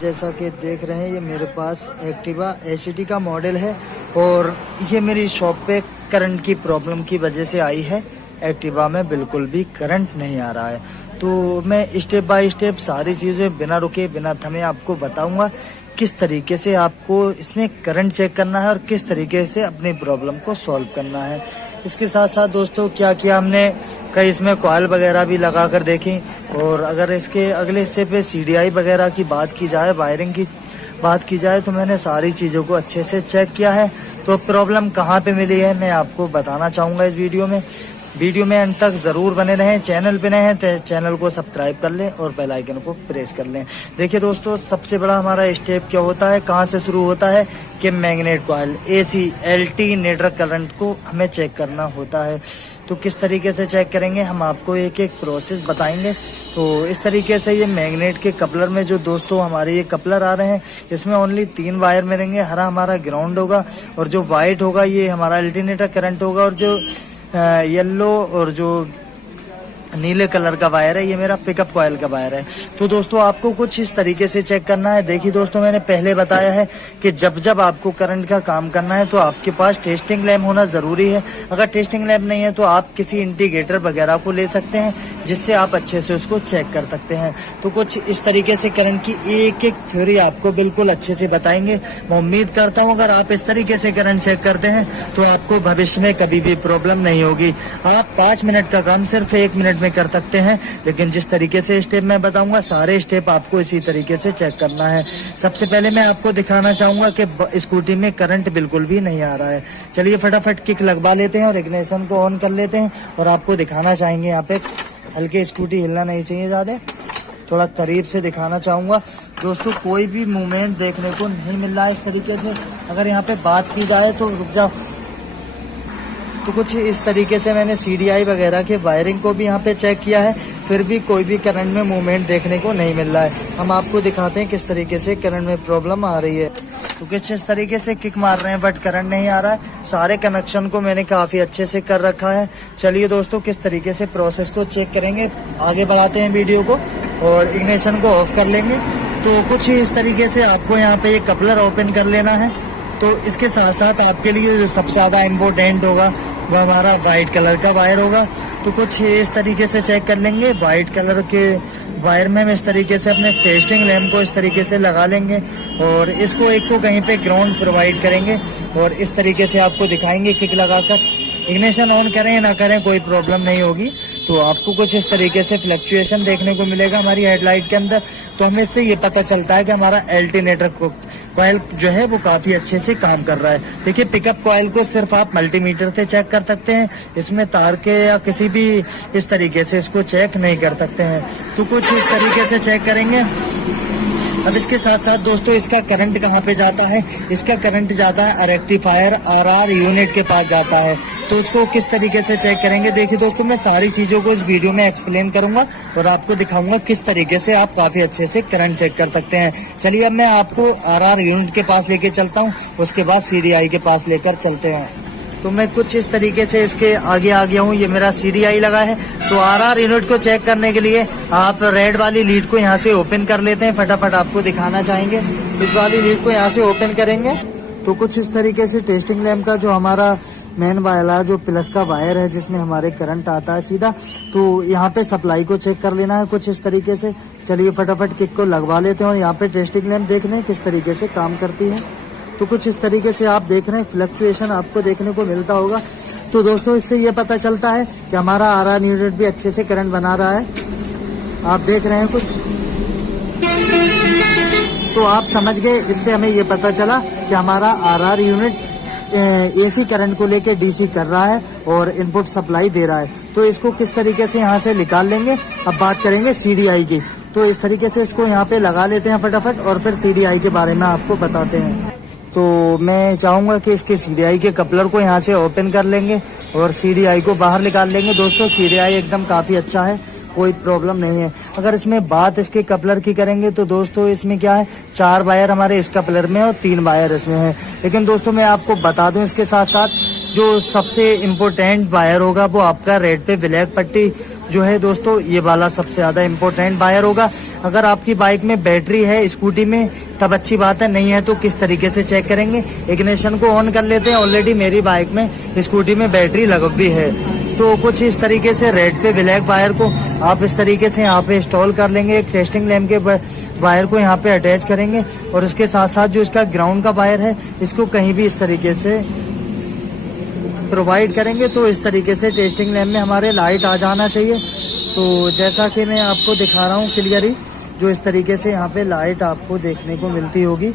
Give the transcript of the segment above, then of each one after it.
जैसा कि देख रहे हैं ये मेरे पास एक्टिवा एचडी का मॉडल है और ये मेरी शॉप पे करंट की प्रॉब्लम की वजह से आई है। एक्टिवा में बिल्कुल भी करंट नहीं आ रहा है, तो मैं स्टेप बाय स्टेप सारी चीज़ें बिना रुके बिना थमे आपको बताऊंगा किस तरीके से आपको इसमें करंट चेक करना है और किस तरीके से अपनी प्रॉब्लम को सॉल्व करना है। इसके साथ साथ दोस्तों क्या किया हमने, कई इसमें कॉइल वगैरह भी लगा कर देखी, और अगर इसके अगले हिस्से पे CDI वगैरह की बात की जाए, वायरिंग की बात की जाए, तो मैंने सारी चीज़ों को अच्छे से चेक किया है। तो प्रॉब्लम कहाँ पे मिली है मैं आपको बताना चाहूँगा इस वीडियो में अंत तक जरूर बने रहें। चैनल पे नए हैं तो चैनल को सब्सक्राइब कर लें और बेल आइकन को प्रेस कर लें। देखिए दोस्तों, सबसे बड़ा हमारा स्टेप क्या होता है, कहाँ से शुरू होता है कि magnet coil AC alternator current को हमें चेक करना होता है। तो किस तरीके से चेक करेंगे हम आपको एक एक प्रोसेस बताएंगे। तो इस तरीके से ये मैग्नेट के कपलर में जो दोस्तों हमारे ये कपलर आ रहे हैं, इसमें ओनली 3 वायर मिलेंगे। हरा हमारा ग्राउंड होगा और जो वाइट होगा ये हमारा अल्टरनेटर करंट होगा, और जो येलो और जो नीले कलर का वायर है ये मेरा पिकअप कॉइल का वायर है। तो दोस्तों आपको कुछ इस तरीके से चेक करना है। देखिए दोस्तों, मैंने पहले बताया है कि जब आपको करंट का काम करना है तो आपके पास टेस्टिंग लैंप होना ज़रूरी है। अगर टेस्टिंग लैंप नहीं है तो आप किसी इंडिकेटर वगैरह को ले सकते हैं, जिससे आप अच्छे से उसको चेक कर सकते हैं। तो कुछ इस तरीके से करंट की एक एक थ्योरी आपको बिल्कुल अच्छे से बताएंगे। मैं उम्मीद करता हूँ अगर आप इस तरीके से करंट चेक करते हैं तो आपको भविष्य में कभी भी प्रॉब्लम नहीं होगी। आप 5 मिनट का काम सिर्फ 1 मिनट में कर सकते हैं, लेकिन जिस तरीके से स्टेप मैं बताऊंगा सारे स्टेप आपको इसी तरीके से चेक करना है। सबसे पहले मैं आपको दिखाना चाहूंगा कि स्कूटी में करंट बिल्कुल भी नहीं आ रहा है। चलिए फटाफट किक लगवा लेते हैं और इग्निशन को ऑन कर लेते हैं और आपको दिखाना चाहेंगे। यहाँ पे हल्के स्कूटी हिलना नहीं चाहिए, ज़्यादा थोड़ा करीब से दिखाना चाहूँगा। दोस्तों कोई भी मूवमेंट देखने को नहीं मिल रहा है इस तरीके से। अगर यहाँ पे बात की जाए तो रुक जाओ, तो कुछ इस तरीके से मैंने CDI वगैरह के वायरिंग को भी यहाँ पे चेक किया है, फिर भी कोई भी करंट में मूवमेंट देखने को नहीं मिल रहा है। हम आपको दिखाते हैं किस तरीके से करंट में प्रॉब्लम आ रही है। तो किस इस तरीके से किक मार रहे हैं बट करंट नहीं आ रहा है। सारे कनेक्शन को मैंने काफ़ी अच्छे से कर रखा है। चलिए दोस्तों किस तरीके से प्रोसेस को चेक करेंगे, आगे बढ़ाते हैं वीडियो को और इग्निशन को ऑफ कर लेंगे। तो कुछ इस तरीके से आपको यहाँ पे ये कपलर ओपन कर लेना है। तो इसके साथ साथ आपके लिए जो सबसे ज़्यादा इम्पोर्टेंट होगा वो हमारा वाइट कलर का वायर होगा। तो कुछ इस तरीके से चेक कर लेंगे। वाइट कलर के वायर में हम इस तरीके से अपने टेस्टिंग लैंप को इस तरीके से लगा लेंगे और इसको एक को कहीं पे ग्राउंड प्रोवाइड करेंगे और इस तरीके से आपको दिखाएंगे किक लगाकर। इग्निशन ऑन करें या ना करें कोई प्रॉब्लम नहीं होगी। तो आपको कुछ इस तरीके से फ्लक्चुएशन देखने को मिलेगा हमारी हेडलाइट के अंदर। तो हमें इससे ये पता चलता है कि हमारा अल्टरनेटर कॉइल जो है वो काफ़ी अच्छे से काम कर रहा है। देखिए पिकअप कॉइल को सिर्फ आप मल्टीमीटर से चेक कर सकते हैं, इसमें तार के या किसी भी इस तरीके से इसको चेक नहीं कर सकते हैं। तो कुछ इस तरीके से चेक करेंगे। अब इसके साथ साथ दोस्तों इसका करंट कहाँ पे जाता है, इसका करंट जाता है रेक्टिफायर RR यूनिट के पास जाता है। तो उसको किस तरीके से चेक करेंगे, देखिए दोस्तों मैं सारी चीज़ों को इस वीडियो में एक्सप्लेन करूंगा और आपको दिखाऊंगा किस तरीके से आप काफ़ी अच्छे से करंट चेक कर सकते हैं। चलिए अब मैं आपको RR यूनिट के पास लेके चलता हूँ, उसके बाद CDI के पास लेकर चलते हैं। तो मैं कुछ इस तरीके से इसके आगे आ गया हूँ। ये मेरा CDI लगा है। तो RR यूनिट को चेक करने के लिए आप रेड वाली लीड को यहाँ से ओपन कर लेते हैं। फटाफट आपको दिखाना चाहेंगे, इस वाली लीड को यहाँ से ओपन करेंगे तो कुछ इस तरीके से टेस्टिंग लैंप का जो हमारा मेन वाला जो प्लस का वायर है जिसमें हमारे करंट आता है सीधा, तो यहाँ पे सप्लाई को चेक कर लेना है कुछ इस तरीके से। चलिए फटाफट किक को लगवा लेते हैं और यहाँ पे टेस्टिंग लैंप देख लें किस तरीके से काम करती है। तो कुछ इस तरीके से आप देख रहे हैं फ्लक्चुएशन आपको देखने को मिलता होगा। तो दोस्तों इससे ये पता चलता है कि हमारा RR यूनिट भी अच्छे से करंट बना रहा है। आप देख रहे हैं कुछ, तो आप समझ गए, इससे हमें ये पता चला कि हमारा RR यूनिट AC करंट को लेके DC कर रहा है और इनपुट सप्लाई दे रहा है। तो इसको किस तरीके से यहाँ से निकाल लेंगे। अब बात करेंगे CDI की। तो इस तरीके से इसको यहाँ पे लगा लेते हैं फटाफट और फिर CDI के बारे में आपको बताते हैं। तो मैं चाहूँगा कि इसके CDI के कपलर को यहाँ से ओपन कर लेंगे और CDI को बाहर निकाल लेंगे। दोस्तों CDI एकदम काफ़ी अच्छा है, कोई प्रॉब्लम नहीं है। अगर इसमें बात इसके कपलर की करेंगे तो दोस्तों इसमें क्या है, 4 वायर हमारे इस कपलर में और 3 वायर इसमें है। लेकिन दोस्तों मैं आपको बता दूं इसके साथ साथ जो सबसे इम्पोर्टेंट वायर होगा वो आपका रेड पे ब्लैक पट्टी जो है दोस्तों ये वाला सबसे ज़्यादा इम्पोर्टेंट वायर होगा। अगर आपकी बाइक में बैटरी है स्कूटी में तब अच्छी बात है, नहीं है तो किस तरीके से चेक करेंगे। इग्निशन को ऑन कर लेते हैं। ऑलरेडी मेरी बाइक में स्कूटी में बैटरी लग भी है। तो कुछ इस तरीके से रेड पे ब्लैक वायर को आप इस तरीके से यहाँ पे इंस्टॉल कर लेंगे। एक टेस्टिंग लैम्प के वायर को यहाँ पे अटैच करेंगे और उसके साथ साथ जो इसका ग्राउंड का वायर है इसको कहीं भी इस तरीके से प्रोवाइड करेंगे। तो इस तरीके से टेस्टिंग लैम्प में हमारे लाइट आ जाना चाहिए। तो जैसा कि मैं आपको दिखा रहा हूँ क्लियरली, जो इस तरीके से यहाँ पे लाइट आपको देखने को मिलती होगी।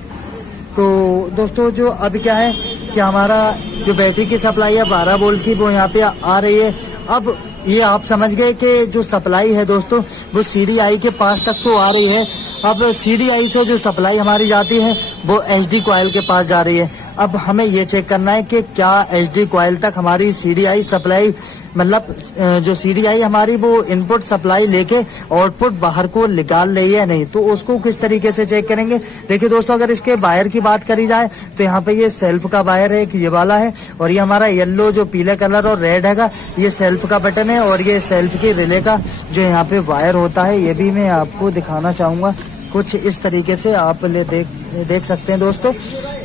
तो दोस्तों जो अब क्या है कि हमारा जो बैटरी की सप्लाई है 12 वोल्ट की वो यहाँ पे आ रही है। अब ये आप समझ गए कि जो सप्लाई है दोस्तों वो CDI के पास तक तो आ रही है। अब CDI से जो सप्लाई हमारी जाती है वो HD कॉइल के पास जा रही है। अब हमें ये चेक करना है कि क्या HD कॉइल तक हमारी CDI सप्लाई, मतलब जो CDI हमारी वो इनपुट सप्लाई लेके आउटपुट बाहर को निकाल रही है नहीं। तो उसको किस तरीके से चेक करेंगे। देखिए दोस्तों, अगर इसके वायर की बात करी जाए तो यहाँ पे ये सेल्फ का वायर है, एक ये वाला है, और ये हमारा येलो जो पीले कलर और रेड हैगा ये सेल्फ का बटन है, और ये सेल्फ के रिले का जो यहाँ पे वायर होता है ये भी मैं आपको दिखाना चाहूँगा। कुछ इस तरीके से आप देख सकते हैं दोस्तों।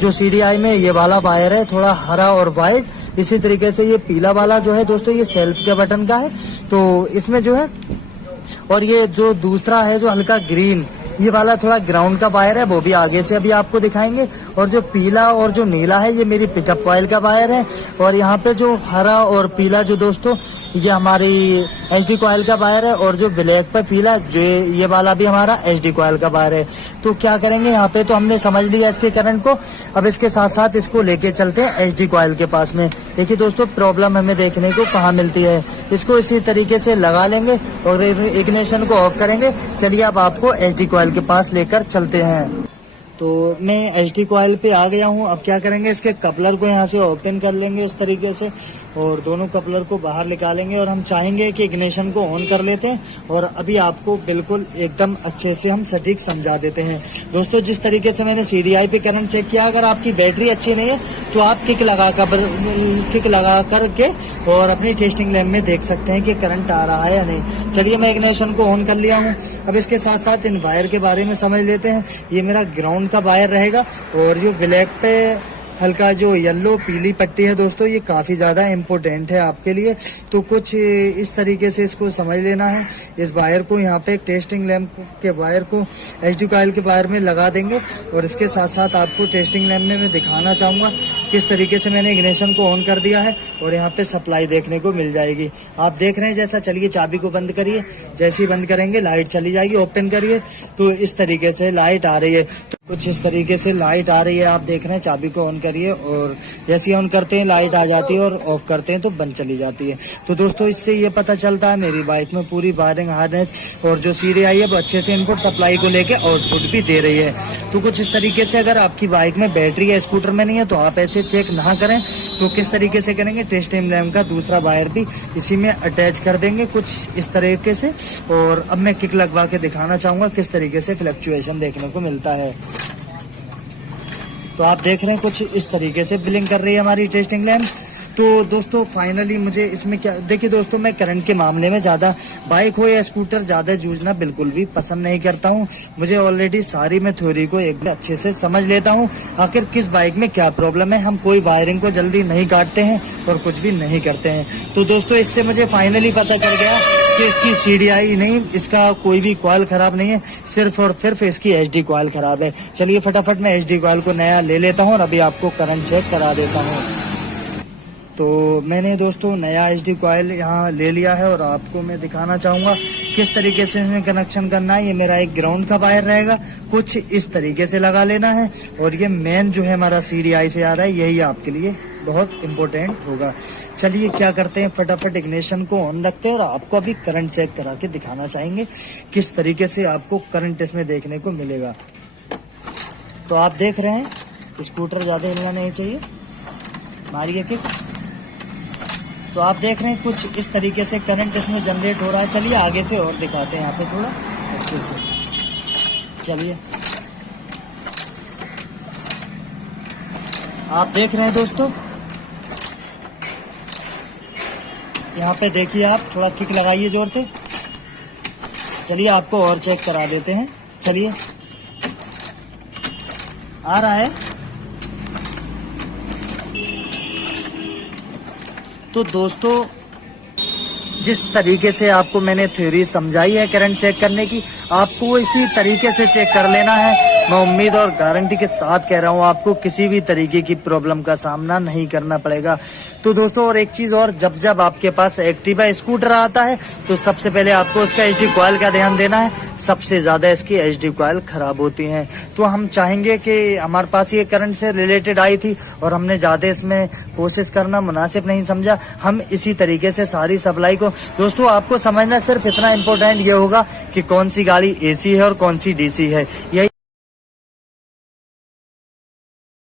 जो CDI में ये वाला वायर है थोड़ा हरा और वाइट, इसी तरीके से ये पीला वाला जो है दोस्तों ये सेल्फ के बटन का है। तो इसमें जो है, और ये जो दूसरा है जो हल्का ग्रीन ये वाला थोड़ा ग्राउंड का वायर है, वो भी आगे से अभी आपको दिखाएंगे। और जो पीला और जो नीला है ये मेरी पिकअप कॉइल का वायर है। और यहाँ पे जो हरा और पीला जो दोस्तों ये हमारी HD कॉइल का वायर है, और जो ब्लैक पे पीला जो ये वाला भी हमारा HD कॉइल का वायर है। तो क्या करेंगे यहाँ पे, तो हमने समझ लिया इसके करंट को। अब इसके साथ साथ इसको लेके चलते हैं HD कॉइल के पास में। देखिए दोस्तों प्रॉब्लम हमें देखने को कहाँ मिलती है। इसको इसी तरीके से लगा लेंगे और इग्निशन को ऑफ करेंगे। चलिए अब आपको HD कॉइल के पास लेकर चलते हैं। तो मैं HD कॉइल पे आ गया हूँ। अब क्या करेंगे, इसके कपलर को यहाँ से ओपन कर लेंगे इस तरीके से, और दोनों कपलर को बाहर निकालेंगे। और हम चाहेंगे कि इग्निशन को ऑन कर लेते हैं, और अभी आपको बिल्कुल एकदम अच्छे से हम सटीक समझा देते हैं। दोस्तों जिस तरीके से मैंने CDI पे करंट चेक किया, अगर आपकी बैटरी अच्छी नहीं है तो आप किक लगा करके और अपनी टेस्टिंग लैम्प में देख सकते हैं कि करंट आ रहा है या नहीं। चलिए मैं इग्निशन को ऑन कर लिया हूँ। अब इसके साथ साथ इन वायर के बारे में समझ लेते हैं। ये मेरा ग्राउंड का वायर रहेगा, और जो ब्लैक पे हल्का जो येलो पीली पट्टी है दोस्तों ये काफ़ी ज़्यादा इम्पोर्टेंट है आपके लिए। तो कुछ इस तरीके से इसको समझ लेना है। इस वायर को यहाँ पे टेस्टिंग लैम्प के वायर को HD कॉइल के वायर में लगा देंगे, और इसके साथ साथ आपको टेस्टिंग लैम्प में मैं दिखाना चाहूँगा किस तरीके से मैंने इग्निशन को ऑन कर दिया है, और यहाँ पे सप्लाई देखने को मिल जाएगी। आप देख रहे हैं जैसा। चलिए चाबी को बंद करिए, जैसे ही बंद करेंगे लाइट चली जाएगी। ओपन करिए तो इस तरीके से लाइट आ रही है। तो कुछ इस तरीके से लाइट आ रही है, आप देख रहे हैं। चाबी को ऑन करिए, और जैसे ही ऑन करते हैं लाइट आ जाती है, और ऑफ करते हैं तो बंद चली जाती है। तो दोस्तों इससे ये पता चलता है मेरी बाइक में पूरी वायरिंग हार्नेस और जो CDI है वो अच्छे से इनपुट सप्लाई को लेके आउटपुट भी दे रही है। तो कुछ इस तरीके से अगर आपकी बाइक में बैटरी या स्कूटर में नहीं है तो आप ऐसे चेक ना करें। तो किस तरीके से करेंगे, टेस्टिंग लैम्प का दूसरा वायर भी इसी में अटैच कर देंगे कुछ इस तरीके से। और अब मैं किक लगवा के दिखाना चाहूँगा किस तरीके से फ्लक्चुएशन देखने को मिलता है। तो आप देख रहे हैं कुछ इस तरीके से ब्लिंक कर रही है हमारी टेस्टिंग लैम्प। तो दोस्तों फाइनली मुझे इसमें क्या, देखिए दोस्तों मैं करंट के मामले में ज़्यादा बाइक हो या स्कूटर ज़्यादा जूझना बिल्कुल भी पसंद नहीं करता हूँ। मुझे ऑलरेडी सारी मैं थ्योरी को एक अच्छे से समझ लेता हूँ आखिर किस बाइक में क्या प्रॉब्लम है। हम कोई वायरिंग को जल्दी नहीं काटते हैं और कुछ भी नहीं करते हैं। तो दोस्तों इससे मुझे फाइनली पता चल गया कि इसकी CDI नहीं, इसका कोई भी कॉइल ख़राब नहीं है, सिर्फ और सिर्फ इसकी HD कॉइल ख़राब है। चलिए फटाफट मैं HD कॉइल को नया ले लेता हूँ और अभी आपको करंट चेक करा देता हूँ। तो मैंने दोस्तों नया HD कॉइल यहाँ ले लिया है, और आपको मैं दिखाना चाहूँगा किस तरीके से इसमें कनेक्शन करना है। ये मेरा एक ग्राउंड का वायर रहेगा, कुछ इस तरीके से लगा लेना है, और ये मेन जो है हमारा CDI से आ रहा है, यही आपके लिए बहुत इम्पोर्टेंट होगा। चलिए क्या करते हैं, फटाफट इग्निशन को ऑन रखते हैं और आपको अभी करंट चेक करा के दिखाना चाहेंगे किस तरीके से आपको करंट इसमें देखने को मिलेगा। तो आप देख रहे हैं स्कूटर ज़्यादा हिलना नहीं चाहिए, मारिए किक। तो आप देख रहे हैं कुछ इस तरीके से करंट इसमें जनरेट हो रहा है। चलिए आगे से और दिखाते हैं यहाँ पे थोड़ा अच्छे से। चलिए आप देख रहे हैं दोस्तों यहाँ पे देखिए आप थोड़ा किक लगाइए जोर से। चलिए आपको और चेक करा देते हैं। चलिए आ रहा है। तो दोस्तों जिस तरीके से आपको मैंने थ्योरी समझाई है करंट चेक करने की, आपको इसी तरीके से चेक कर लेना है। मैं उम्मीद और गारंटी के साथ कह रहा हूँ आपको किसी भी तरीके की प्रॉब्लम का सामना नहीं करना पड़ेगा। तो दोस्तों और एक चीज और, जब जब आपके पास एक्टिवा स्कूटर आता है तो सबसे पहले आपको उसका एचडी कॉइल का ध्यान देना है। सबसे ज्यादा इसकी एचडी कॉइल खराब होती हैं। तो हम चाहेंगे कि हमारे पास ये करंट से रिलेटेड आई थी और हमने ज्यादा इसमें कोशिश करना मुनासिब नहीं समझा। हम इसी तरीके से सारी सप्लाई को, दोस्तों आपको समझना सिर्फ इतना इम्पोर्टेंट ये होगा कि कौन सी गाड़ी एसी है और कौन सी डीसी है। यही